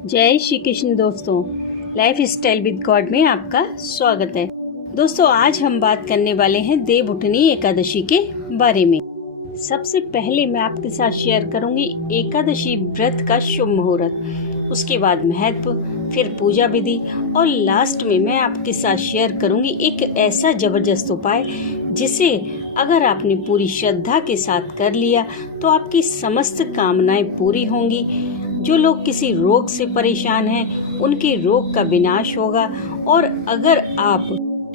जय श्री कृष्ण दोस्तों, life style with God में आपका स्वागत है। दोस्तों, आज हम बात करने वाले हैं देवउठनी एकादशी के बारे में। सबसे पहले मैं आपके साथ शेयर करूंगी एकादशी व्रत का शुभ मुहूर्त, उसके बाद महत्व, फिर पूजा विधि और लास्ट में मैं आपके साथ शेयर करूंगी एक ऐसा जबरदस्त उपाय जिसे अगर आपने पूरी श्रद्धा के साथ कर लिया तो आपकी समस्त कामनाएं पूरी होंगी। जो लोग किसी रोग से परेशान हैं उनके रोग का विनाश होगा, और अगर आप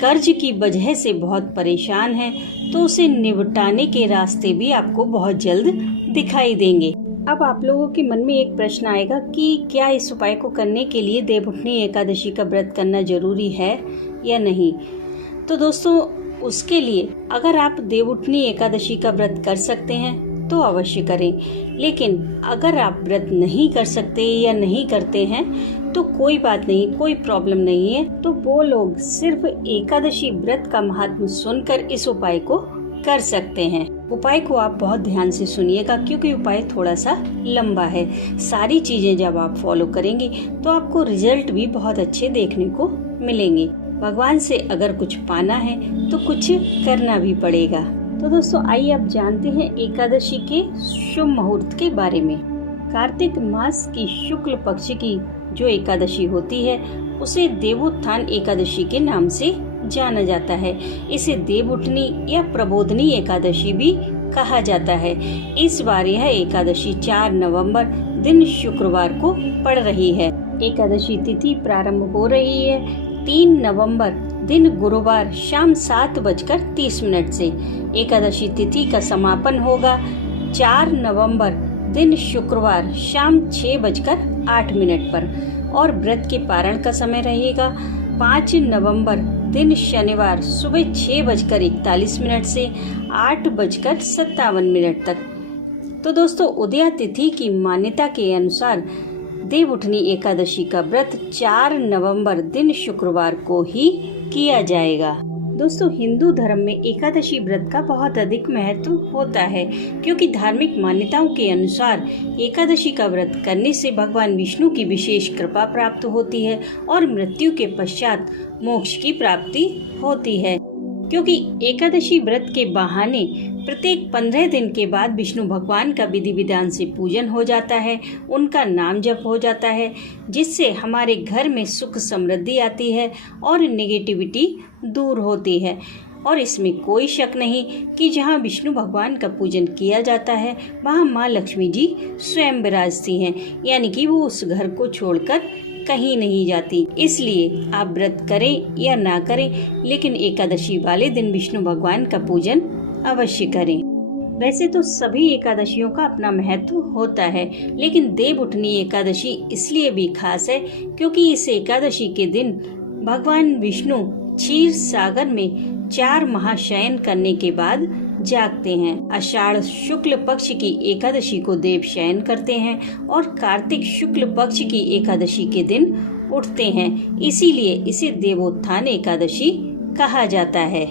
कर्ज की वजह से बहुत परेशान हैं तो उसे निपटाने के रास्ते भी आपको बहुत जल्द दिखाई देंगे। अब आप लोगों के मन में एक प्रश्न आएगा कि क्या इस उपाय को करने के लिए देवउठनी एकादशी का व्रत करना जरूरी है या नहीं। तो दोस्तों, उसके लिए अगर आप देवउठनी एकादशी का व्रत कर सकते हैं तो अवश्य करें, लेकिन अगर आप व्रत नहीं कर सकते या नहीं करते हैं तो कोई बात नहीं, कोई प्रॉब्लम नहीं है। तो वो लोग सिर्फ एकादशी व्रत का महात्म्य सुनकर इस उपाय को कर सकते हैं। उपाय को आप बहुत ध्यान से सुनिएगा क्योंकि उपाय थोड़ा सा लंबा है। सारी चीजें जब आप फॉलो करेंगे तो आपको रिजल्ट भी बहुत अच्छे देखने को मिलेंगे। भगवान से अगर कुछ पाना है तो कुछ करना भी पड़ेगा। तो दोस्तों, आइए अब जानते हैं एकादशी के शुभ मुहूर्त के बारे में। कार्तिक मास की शुक्ल पक्ष की जो एकादशी होती है उसे देवोत्थान एकादशी के नाम से जाना जाता है। इसे देवउठनी या प्रबोधनी एकादशी भी कहा जाता है। इस बार यह एकादशी 4 नवंबर दिन शुक्रवार को पड़ रही है। एकादशी तिथि प्रारंभ हो रही है 3 नवंबर दिन गुरुवार शाम 7:30 से। एकादशी तिथि का समापन होगा 4 नवंबर दिन शुक्रवार शाम 6:08 पर, और व्रत के पारण का समय रहेगा 5 नवंबर दिन शनिवार सुबह 6:41 से 8:57 तक। तो दोस्तों, उदया तिथि की मान्यता के अनुसार देवउठनी एकादशी का व्रत 4 नवंबर दिन शुक्रवार को ही किया जाएगा। दोस्तों, हिंदू धर्म में एकादशी व्रत का बहुत अधिक महत्व होता है क्योंकि धार्मिक मान्यताओं के अनुसार एकादशी का व्रत करने से भगवान विष्णु की विशेष कृपा प्राप्त होती है और मृत्यु के पश्चात मोक्ष की प्राप्ति होती है। क्योंकि एकादशी व्रत के बहाने प्रत्येक 15 दिन के बाद विष्णु भगवान का विधि विधान से पूजन हो जाता है, उनका नाम जप हो जाता है, जिससे हमारे घर में सुख समृद्धि आती है और नेगेटिविटी दूर होती है। और इसमें कोई शक नहीं कि जहाँ विष्णु भगवान का पूजन किया जाता है वहाँ माँ लक्ष्मी जी स्वयं विराजती हैं, यानी कि वो उस घर को छोड़कर कहीं नहीं जाती। इसलिए आप व्रत करें या ना करें, लेकिन एकादशी वाले दिन विष्णु भगवान का पूजन अवश्य करें। वैसे तो सभी एकादशियों का अपना महत्व होता है, लेकिन देवउठनी एकादशी इसलिए भी खास है क्योंकि इस एकादशी के दिन भगवान विष्णु क्षीर सागर में 4 महाशयन करने के बाद जागते हैं। आषाढ़ शुक्ल पक्ष की एकादशी को देव शयन करते हैं और कार्तिक शुक्ल पक्ष की एकादशी के दिन उठते हैं। इसीलिए इसे देवोत्थान एकादशी कहा जाता है।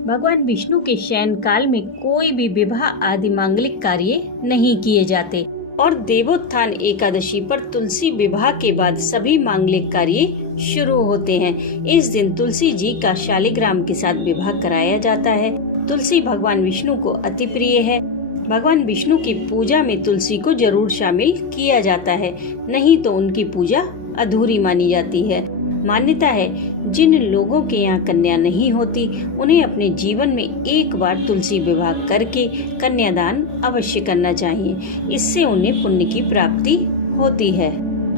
भगवान विष्णु के शयन काल में कोई भी विवाह आदि मांगलिक कार्य नहीं किए जाते, और देवोत्थान एकादशी पर तुलसी विवाह के बाद सभी मांगलिक कार्य शुरू होते हैं। इस दिन तुलसी जी का शालिग्राम के साथ विवाह कराया जाता है। तुलसी भगवान विष्णु को अति प्रिय है। भगवान विष्णु की पूजा में तुलसी को जरूर शामिल किया जाता है, नहीं तो उनकी पूजा अधूरी मानी जाती है। मान्यता है जिन लोगों के यहाँ कन्या नहीं होती उन्हें अपने जीवन में एक बार तुलसी विवाह करके कन्यादान अवश्य करना चाहिए। इससे उन्हें पुण्य की प्राप्ति होती है।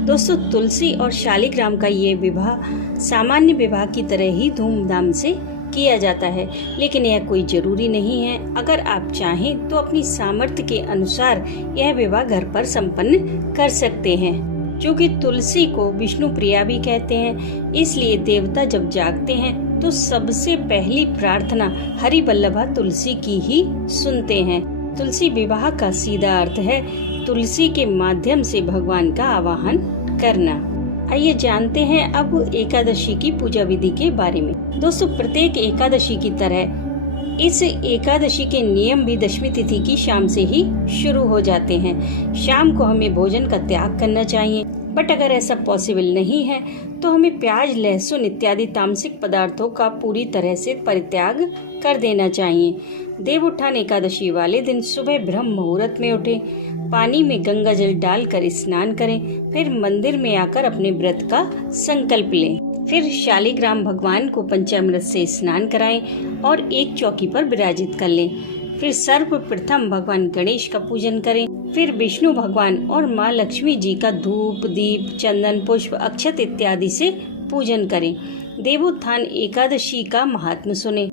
दोस्तों, तुलसी और शालिग्राम का ये विवाह सामान्य विवाह की तरह ही धूमधाम से किया जाता है, लेकिन यह कोई जरूरी नहीं है। अगर आप चाहें तो अपनी सामर्थ्य के अनुसार यह विवाह घर पर संपन्न कर सकते हैं। क्योंकि तुलसी को विष्णु प्रिया भी कहते हैं, इसलिए देवता जब जागते हैं तो सबसे पहली प्रार्थना हरि वल्लभा तुलसी की ही सुनते हैं। तुलसी विवाह का सीधा अर्थ है तुलसी के माध्यम से भगवान का आवाहन करना। आइए जानते हैं अब एकादशी की पूजा विधि के बारे में। दोस्तों, प्रत्येक एकादशी की तरह इस एकादशी के नियम भी दशमी तिथि की शाम से ही शुरू हो जाते हैं। शाम को हमें भोजन का त्याग करना चाहिए। बट अगर ऐसा पॉसिबल नहीं है तो हमें प्याज, लहसुन इत्यादि तामसिक पदार्थों का पूरी तरह से परित्याग कर देना चाहिए। देवउत्थान एकादशी वाले दिन सुबह ब्रह्म मुहूर्त में उठें, पानी में गंगा जल डालकर स्नान करें, फिर मंदिर में आकर अपने व्रत का संकल्प लें। फिर शालिग्राम भगवान को पंचामृत से स्नान कराएं और एक चौकी पर विराजित कर लें। फिर सर्वप्रथम भगवान गणेश का पूजन करें, फिर विष्णु भगवान और माँ लक्ष्मी जी का धूप, दीप, चंदन, पुष्प, अक्षत इत्यादि से पूजन करें। देवोत्थान एकादशी का महात्म्य सुने।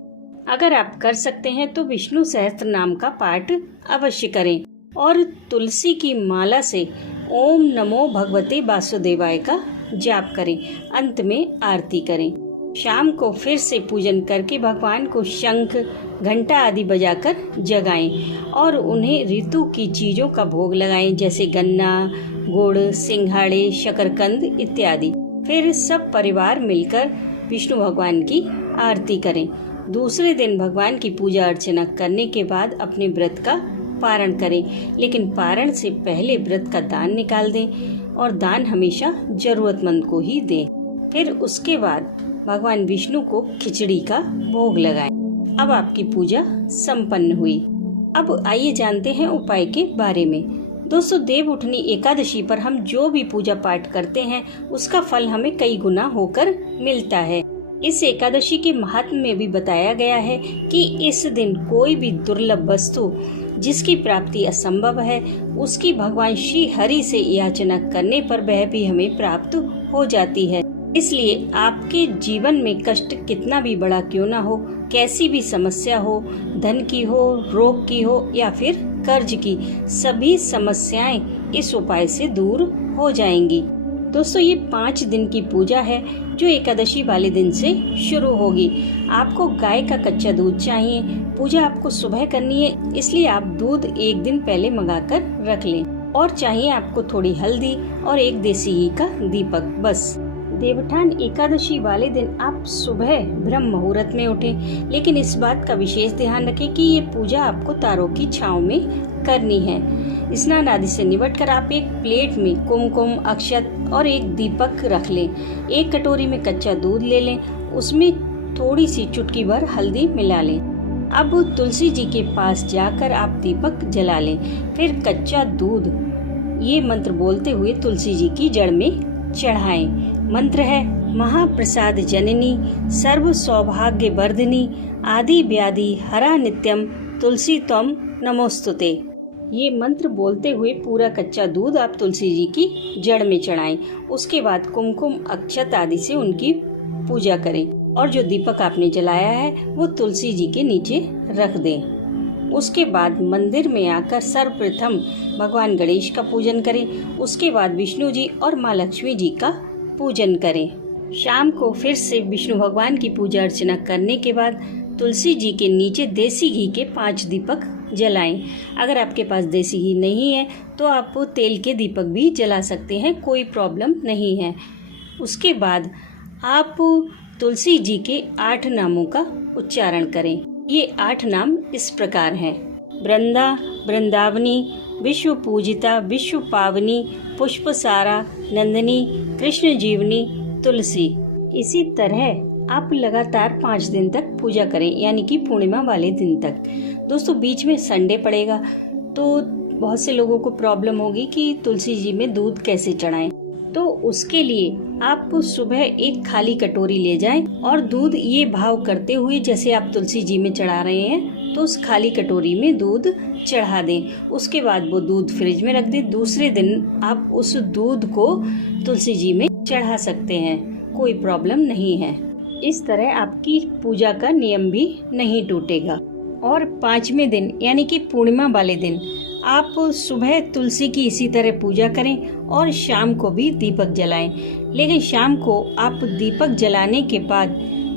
अगर आप कर सकते हैं तो विष्णु सहस्त्र नाम का पाठ अवश्य करें और तुलसी की माला से ओम नमो भगवते वासुदेवाय का जाप करें। अंत में आरती करें। शाम को फिर से पूजन करके भगवान को शंख, घंटा आदि बजाकर जगाएं और उन्हें ऋतु की चीजों का भोग लगाएं, जैसे गन्ना, गुड़, सिंघाड़े, शकरकंद इत्यादि। फिर सब परिवार मिलकर विष्णु भगवान की आरती करें। दूसरे दिन भगवान की पूजा अर्चना करने के बाद अपने व्रत का पारण करें, लेकिन पारण से पहले व्रत का दान निकाल दें और दान हमेशा जरूरतमंद को ही दें। फिर उसके बाद भगवान विष्णु को खिचड़ी का भोग लगाएं। अब आपकी पूजा संपन्न हुई। अब आइए जानते हैं उपाय के बारे में। दोस्तों, देवउठनी एकादशी पर हम जो भी पूजा पाठ करते हैं उसका फल हमें कई गुना होकर मिलता है। इस एकादशी के महात्म्य में भी बताया गया है कि इस दिन कोई भी दुर्लभ वस्तु जिसकी प्राप्ति असंभव है, उसकी भगवान श्री हरि से याचना करने पर वह भी हमें प्राप्त हो जाती है। इसलिए आपके जीवन में कष्ट कितना भी बड़ा क्यों ना हो, कैसी भी समस्या हो, धन की हो, रोग की हो या फिर कर्ज की, सभी समस्याएं इस उपाय से दूर हो जाएंगी। दोस्तों, ये 5 दिन की पूजा है जो एकादशी वाले दिन से शुरू होगी। आपको गाय का कच्चा दूध चाहिए। पूजा आपको सुबह करनी है, इसलिए आप दूध एक दिन पहले मंगाकर रख लें और चाहिए आपको थोड़ी हल्दी और एक देसी घी का दीपक, बस। देवउत्थान एकादशी वाले दिन आप सुबह ब्रह्म मुहूर्त में उठें, लेकिन इस बात का विशेष ध्यान रखें कि ये पूजा आपको तारों की छांव में करनी है। स्नान आदि से निपटकर आप एक प्लेट में कुमकुम, अक्षत और एक दीपक रख लें। एक कटोरी में कच्चा दूध ले लें, उसमें थोड़ी सी चुटकी भर हल्दी मिला लें। अब तुलसी जी के पास जाकर आप दीपक जला लें। फिर कच्चा दूध ये मंत्र बोलते हुए तुलसी जी की जड़ में चढ़ाएं। मंत्र है, महाप्रसाद जननी, सर्व सौभाग्य वर्धिनी, आदि व्याधि हरा नित्यम, तुलसी त्वम नमोस्तुते। ये मंत्र बोलते हुए पूरा कच्चा दूध आप तुलसी जी की जड़ में चढ़ाएं। उसके बाद कुमकुम, अक्षत आदि से उनकी पूजा करें और जो दीपक आपने जलाया है वो तुलसी जी के नीचे रख दें। उसके बाद मंदिर में आकर सर्वप्रथम भगवान गणेश का पूजन करें। उसके बाद विष्णु जी और माँ लक्ष्मी जी का पूजन करें। शाम को फिर से विष्णु भगवान की पूजा अर्चना करने के बाद तुलसी जी के नीचे देसी घी के 5 दीपक जलाएं। अगर आपके पास देसी घी नहीं है तो आप तेल के दीपक भी जला सकते हैं, कोई प्रॉब्लम नहीं है। उसके बाद आप तुलसी जी के 8 नामों का उच्चारण करें। ये 8 नाम इस प्रकार हैं: वृंदा, वृंदावनी, विश्व पूजिता, विश्व पावनी, पुष्पसारा, नंदिनी, कृष्ण जीवनी, तुलसी। इसी तरह आप लगातार 5 दिन तक पूजा करें, यानी कि पूर्णिमा वाले दिन तक। दोस्तों, बीच में संडे पड़ेगा तो बहुत से लोगों को प्रॉब्लम होगी कि तुलसी जी में दूध कैसे चढ़ाएं। तो उसके लिए आप सुबह एक खाली कटोरी ले जाएं और दूध ये भाव करते हुए जैसे आप तुलसी जी में चढ़ा रहे हैं तो उस खाली कटोरी में दूध चढ़ा दें। उसके बाद वो दूध फ्रिज में रख दें। दूसरे दिन आप उस दूध को तुलसी जी में चढ़ा सकते हैं, कोई प्रॉब्लम नहीं है। इस तरह आपकी पूजा का नियम भी नहीं टूटेगा। और 5वें दिन यानी कि पूर्णिमा वाले दिन आप सुबह तुलसी की इसी तरह पूजा करें और शाम को भी दीपक जलाएं। लेकिन शाम को आप दीपक जलाने के बाद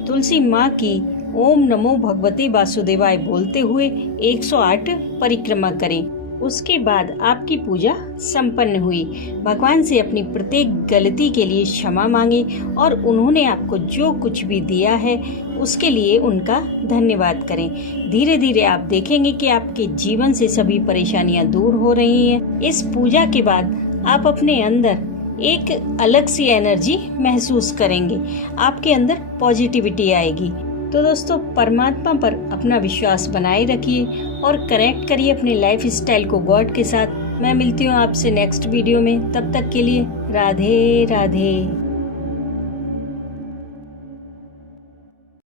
तुलसी माँ की ओम नमो भगवते वासुदेवाय बोलते हुए 108 परिक्रमा करें। उसके बाद आपकी पूजा संपन्न हुई। भगवान से अपनी प्रत्येक गलती के लिए क्षमा मांगे और उन्होंने आपको जो कुछ भी दिया है उसके लिए उनका धन्यवाद करें। धीरे धीरे आप देखेंगे कि आपके जीवन से सभी परेशानियां दूर हो रही हैं। इस पूजा के बाद आप अपने अंदर एक अलग सी एनर्जी महसूस करेंगे, आपके अंदर पॉजिटिविटी आएगी। तो दोस्तों, परमात्मा पर अपना विश्वास बनाए रखिए और कनेक्ट करिए अपने लाइफ स्टाइल को गॉड के साथ। मैं मिलती हूँ आपसे नेक्स्ट वीडियो में, तब तक के लिए राधे राधे।